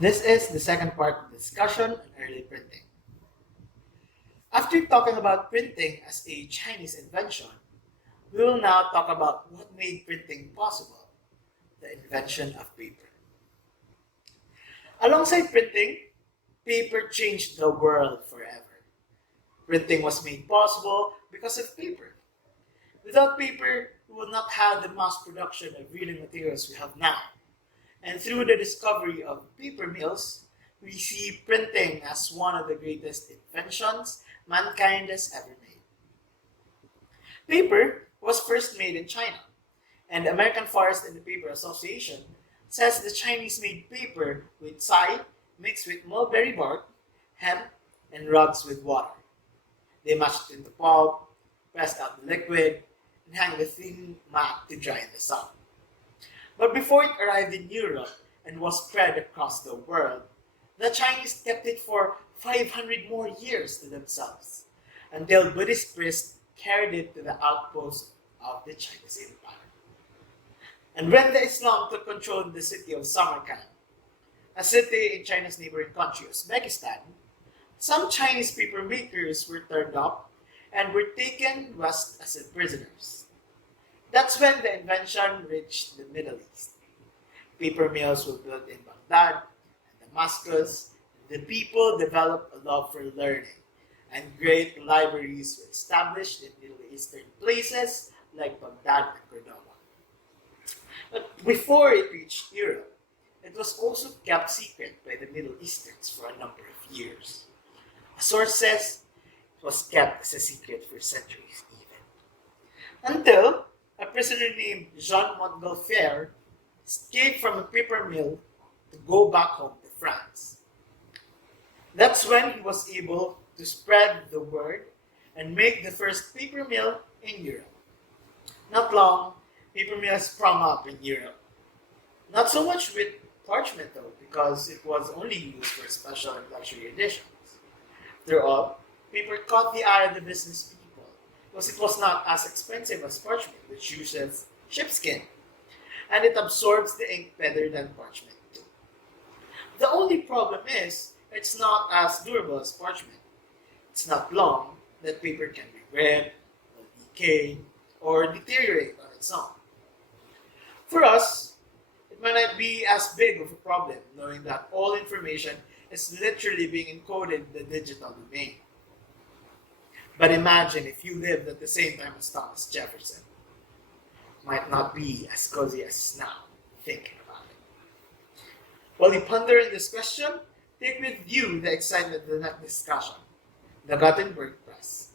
This is the second part of the discussion on early printing. After talking about printing as a Chinese invention, we will now talk about what made printing possible, the invention of paper. Alongside printing, paper changed the world forever. Printing was made possible because of paper. Without paper, we would not have the mass production of reading materials we have now. And through the discovery of paper mills, we see printing as one of the greatest inventions mankind has ever made. Paper was first made in China, and the American Forest and Paper Association says the Chinese made paper with tsai mixed with mulberry bark, hemp, and rugs with water. They mashed it into pulp, pressed out the liquid, and hang the thin mat to dry in the sun. But before it arrived in Europe and was spread across the world, the Chinese kept it for 500 more years to themselves, until Buddhist priests carried it to the outposts of the Chinese Empire. And when the Islam took control in the city of Samarkand, a city in China's neighboring country, Uzbekistan, some Chinese paper makers were turned up and were taken west as prisoners. That's when the invention reached the Middle East. Paper mills were built in Baghdad and Damascus. The people developed a love for learning, and great libraries were established in Middle Eastern places like Baghdad and Cordoba. But before it reached Europe, it was also kept secret by the Middle Easterns for a number of years. A source says it was kept as a secret for centuries even. Until a prisoner named Jean Montgolfier escaped from a paper mill to go back home to France. That's when he was able to spread the word and make the first paper mill in Europe. Not long, paper mills sprung up in Europe. Not so much with parchment though, because it was only used for special and luxury editions. After all, paper caught the eye of the business people because it was not as expensive as parchment, which uses sheepskin, and it absorbs the ink better than parchment too. The only problem is it's not as durable as parchment. It's not long that paper can be ripped, or decay, or deteriorate on its own. For us, it might not be as big of a problem knowing that all information is literally being encoded in the digital domain. But imagine if you lived at the same time as Thomas Jefferson. It might not be as cozy as now, thinking about it. While you ponder on this question, take with you the excitement of the next discussion, the Gothenburg Press.